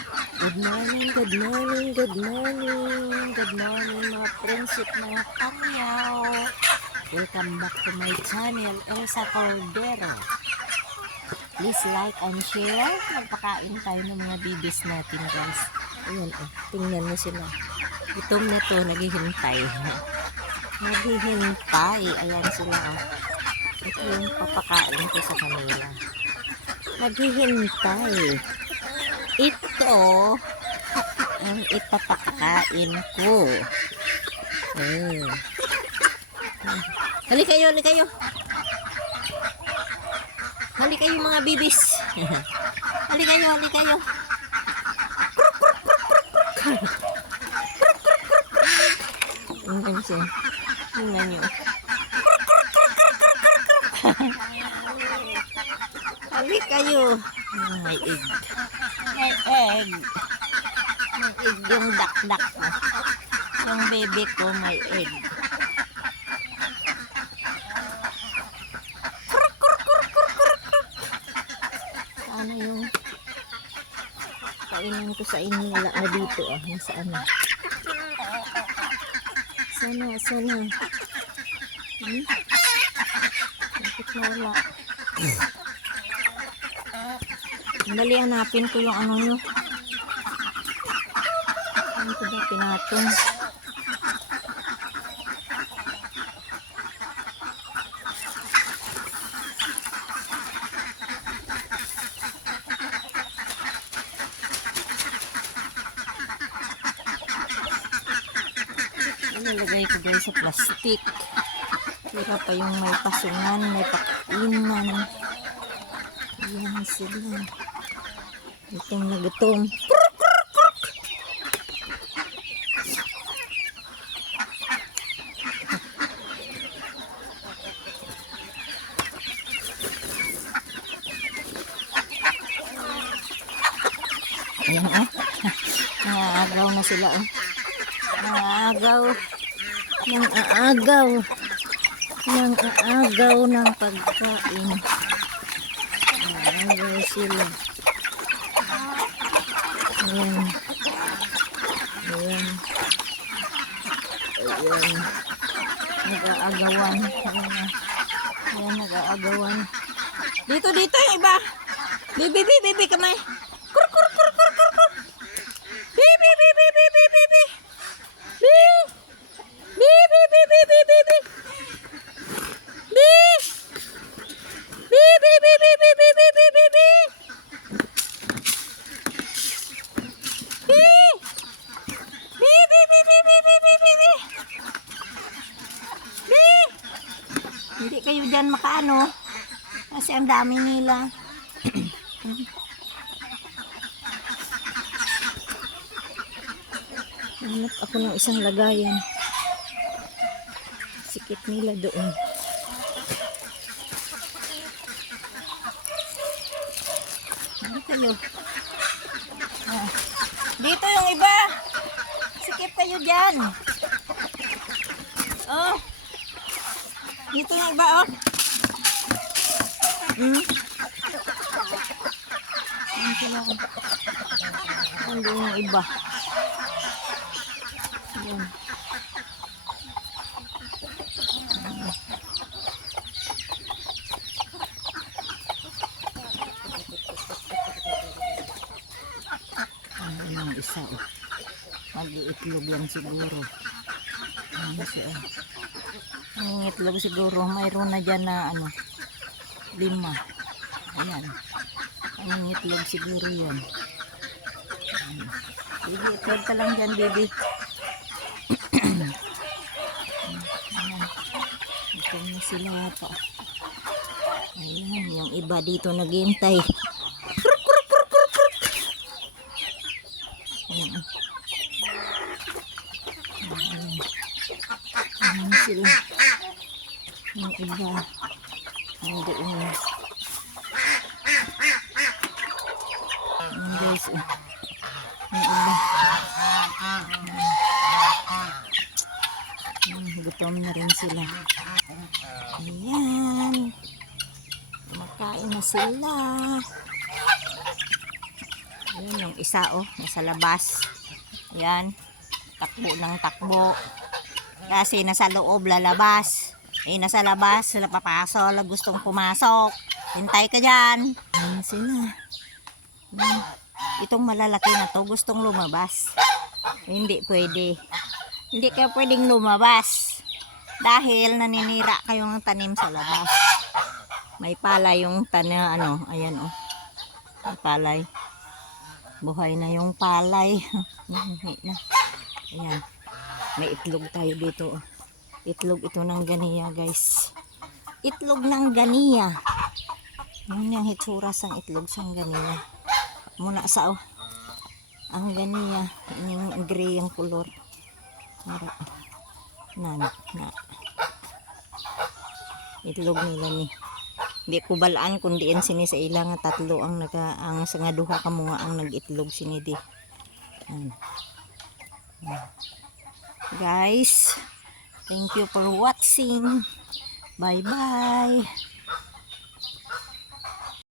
Good morning, good morning, good morning, good morning mga prinsip, mga kamyaw. Welcome back to my channel, Elsa Cordero. Please like and share. Magpakain tayo ng mga bibis natin, guys. Ayan, tingnan mo sila. Gutom na to, naghihintay. Naghihintay. Ayan sila, Ito yung papakain ko sa kanila. Naghihintay. Ito ang ipapakain ko. Hali kayo, hali kayo. Hali kayo mga bibis. Hali kayo, hali kayo. Tingnan siya. Tingnan nyo. Hali kayo. May egg. May egg. May egg yung dakdak ko. Yung baby ko may egg. Ano yung kainin ko sa inyo? Wala na dito Nasaan na? Sana. Bakit wala? Dali, hanapin ko yung ano nyo. Ano ko ba pinatong? Nilagay ko dahil sa plastic. Sira pa yung may pasungan, may pakainan. Ayan sila. Gutom na gutom. Ayan nangaagaw na sila nangaagaw ng pagkain. Nangaagaw sila. Ayan. Nag-aagawan. Ayan, nag-aagawan. Dito yung iba. Bibi, kamay. Kur. Bibi. Hindi kayo dyan makaano kasi ang dami nila. Hanap ako ng isang lagayan. Sikit nila doon. Ano kayo? Dito yung iba. Sikit kayo dyan. Dito yung iba, Nandun yung iba. Ayan. Ayan yung isa, Mag-iitlog yan siguro. Ayan siya, Ang itlog siguro, mayroon na dyan na 5. Ayan. Ang itlog siguro yan. Sige, itlog ka lang dyan, baby. Ayan. Ito na sila pa. Ayan, yung iba dito naghihintay. Ayan. Ayan sila. Yung iba nandoon. Guys, yung iba gutom na rin sila. Ayan, makain na sila. Yun yung isa nasa labas. Yan. Takbo ng takbo. Kasi nasa loob lalabas. Nasa labas, sila papasok, gustong pumasok. Hintay ka dyan. Ayan sila. Itong malalaki na to, gustong lumabas. Hindi pwede. Hindi kayo pwedeng lumabas. Dahil naninira kayong tanim sa labas. May palay yung tanim, ayan may palay. Buhay na yung palay. Ayan. May itlog tayo dito. Itlog ito ng ganiya, guys. Itlog ng ganiya. Yun yung hitsura sang itlog sang ganiya. Muna sa ang ganiya. Yung gray yung kulor. Na. Itlog nila ni. Hindi ko balaan kung diin sini sa ilang tatlo ang sa nga duha ka mga ang nag-itlog sini di. Guys, thank you for watching. Bye bye.